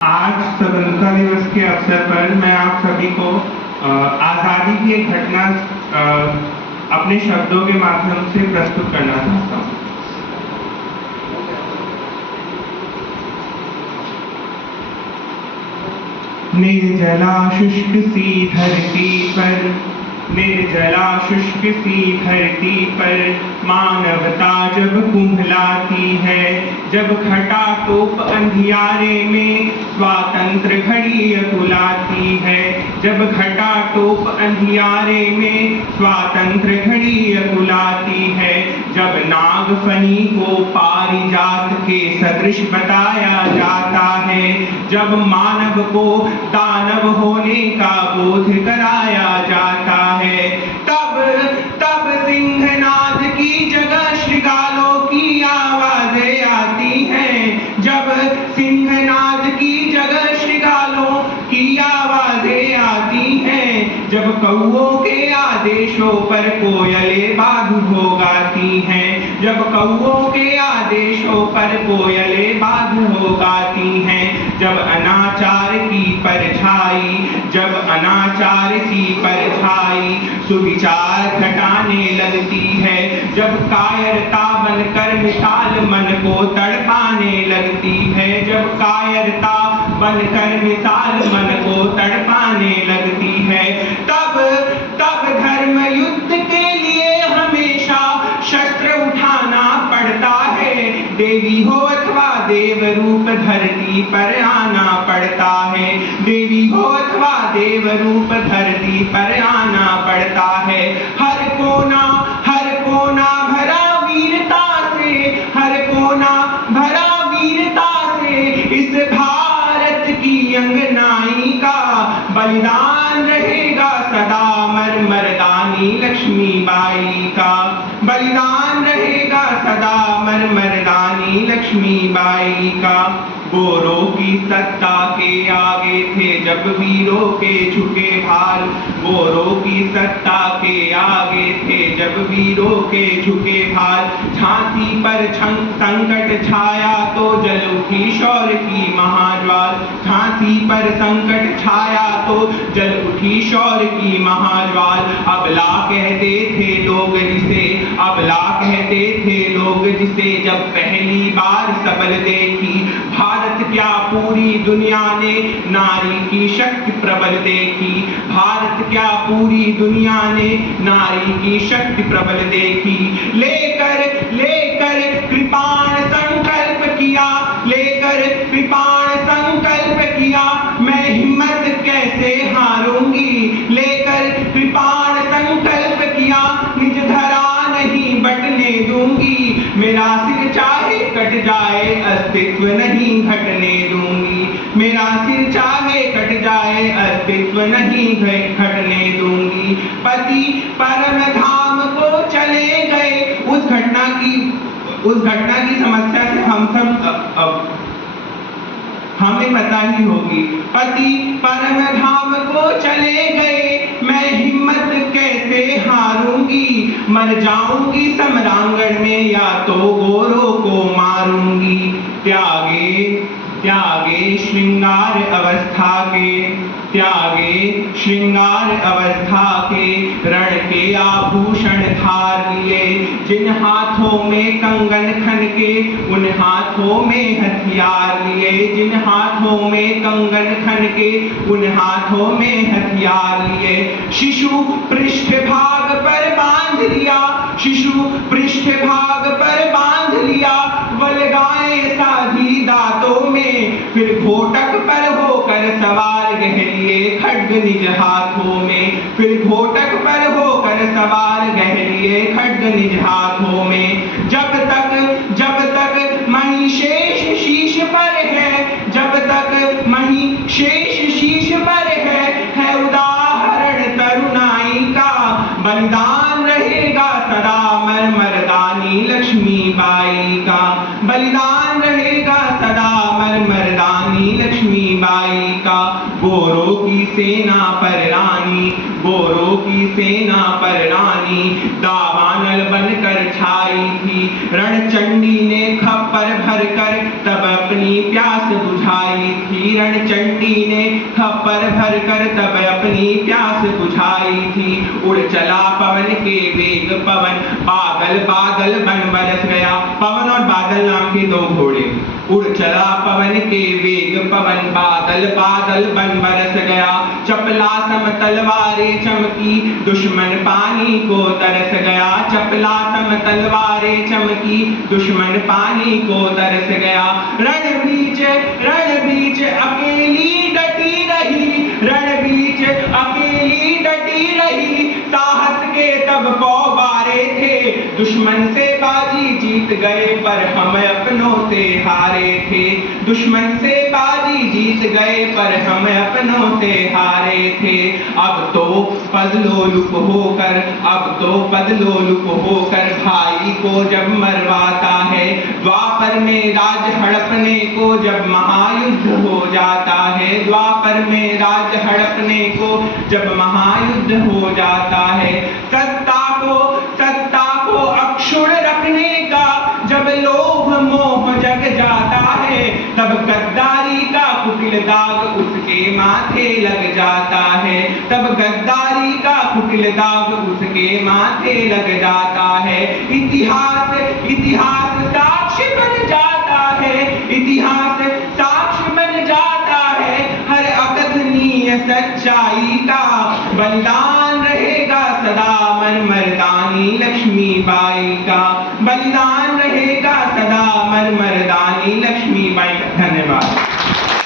आज स्वतंत्रता दिवस के अवसर पर मैं आप सभी को आज़ादी की एक घटना अपने शब्दों के माध्यम से प्रस्तुत करना चाहता हूँ। निर्जला शुष्क सी धरती पर, निर्जला शुष्क सी धरती पर मानवता जब कुंभलाती है, जब घटा तोप अंधियारे में स्वातंत्र घड़ी अकुलाती है, जब घटा टोप अंधियारे में स्वातंत्र घड़ी अकुलाती है, जब नागफनी को पारिजात के सदृश बताया जाता है, जब मानव को दानव होने का बोध कराया जाता है, तब सिंहनाद की जगह श्रृगालों की आवाजें आती हैं। जब सिंहनाद की जगह श्रृगालों की आवाजें आती हैं, जब कौओं के आदेशों पर कोयलें बाघ भोगाती हैं, जब कौओं के आदेशों पर कोयलें बाघ भोगाती हैं, जब अनाचार की परछाई, जब अनाचार की परछाई सुविचार घटाने लगती है, जब कायरता बनकर मिसाल मन को तड़पाने लगती है, जब कायरता बनकर मिसाल मन को तड़पाने लगती है, तब धर्म युद्ध के लिए हमेशा शस्त्र उठाना पड़ता है। देवी हो अथवा देव रूप धरती पर आना पड़ता है, देवी हो अथवा देव रूप धरती पर आना पड़ता है। हर कोना भरा वीरता से, हर कोना भरा वीरता से इस भारत की अंगनाई का बलिदान रहेगा सदा। मर्दानी लक्ष्मीबाई का बलिदान रहेगा सदा, मर्दानी लक्ष्मीबाई का। गोरों की सत्ता के आगे थे जब वीरों के झुके भाल, गोरों की सत्ता के आगे थे जब वीरों के झुके भाल। झांसी पर संकट छाया तो जल उठी शौर्य की महाज्वाल, झांसी पर संकट छाया तो जल उठी शौर्य की महाज्वाल। अबला कहते थे लोग जिसे, अबला कहते थे लोग जिसे, जब पहली बार सबल देखी भारत क्या पूरी दुनिया ने नारी की शक्ति प्रबल देखी, भारत क्या पूरी दुनिया ने नारी की शक्ति प्रबल देखी। लेकर कृपाण संकल्प किया, लेकर कृपाण संकल्प किया, मैं हिम्मत कैसे हारूंगी, लेकर कृपाण संकल्प किया, निज धरा नहीं बटने दूंगी, मेरा सिर चाहे कट जाए अस्तित्व नहीं घटने दूंगी, मेरा सिर चाहे कट जाए अस्तित्व नहीं घटने दूंगी। पति परम धाम को चले गए, उस घटना की समस्या से हम सब हमें पता ही होगी। पति परम धाम को चले गए, मैं हिम्मत कैसे हारूंगी, मर जाऊंगी समरांगण में या तो गोरों को मारूंगी। त्यागे श्रृंगार अवस्था के, त्यागे श्रृंगार अवस्था के, रण के आभूषण धार लिए, जिन हाथों में कंगन खन के उन हाथों में हथियार लिए, जिन हाथों में कंगन खन के उन हाथों में हथियार लिए। शिशु पृष्ठभाग पर बांध लिया, शिशु पृष्ठभाग पर बांध लिया, बलगाएं साधी दांतों में, फिर घोटक पर होकर सवार गह लिए खड्ग निज हाथों में, फिर घोटक पर होकर सवार गह लिए खड्ग निज हाथों में। जब तक मही शेष शीश पर है, जब तक मही शेष शीश पर है उदाहरण तरुणाई का, बलिदान रहेगा सदा मर्दानी लक्ष्मीबाई का, बलिदान रहेगा सदा मर्दानी लक्ष्मीबाई का। गोरों की सेना पर रानी, गोरों की सेना पर रानी, दावानल बनकर छाई थी, रणचंडी ने खप्पर भरकर तब अपनी प्यास बुझाई थी, रणचंडी ने खप्पर भर कर तब अपनी प्यास बुझाई थी। उड़ चला पवन के वेग पवन, बादल बादल बन बरस गया। पवन और बादल नाम के दो घोड़े। उड़ चला पवन के वेग पवन, बादल बादल बन बरस गया। चपलासम तलवारें चमकी, दुश्मन पानी को तरस गया। चपलासम तलवारें चमकी, दुश्मन पानी को तरस गया। रण बीच अकेली डटी रही, रण बीच अकेली डटी रही। साहस के तब कौबारे थे, दुश्मन से बाजी जीत गए पर हम अपनों से हारे थे। दुश्मन से बाजी जीत गए पर हम अपनों से हारे थे। अब तो पदलोलुप होकर भाई को जब मरवाता है, द्वापर में राज हड़पने को जब महायुद्ध हो जाता है। द्वापर में राज हड़पने को जब महायुद्ध हो जाता है। सत्ता को अक्षुण्ण रखने का जब लोभ मोह जग जाता है, तब गद्दारी का कुटिल दाग उसके माथे लग जाता है। तब गद्दारी का कुटिल दाग उसके माथे लग जाता है। इतिहास साक्ष्य बन जाता है, इतिहास साक्ष्य बन जाता है। हर अकथनीय सच्चाई का बलिदान रहेगा सदा मर्दानी लक्ष्मीबाई का। बलिदान रहेगा सदा मर्दानी लक्ष्मीबाई का। धन्यवाद।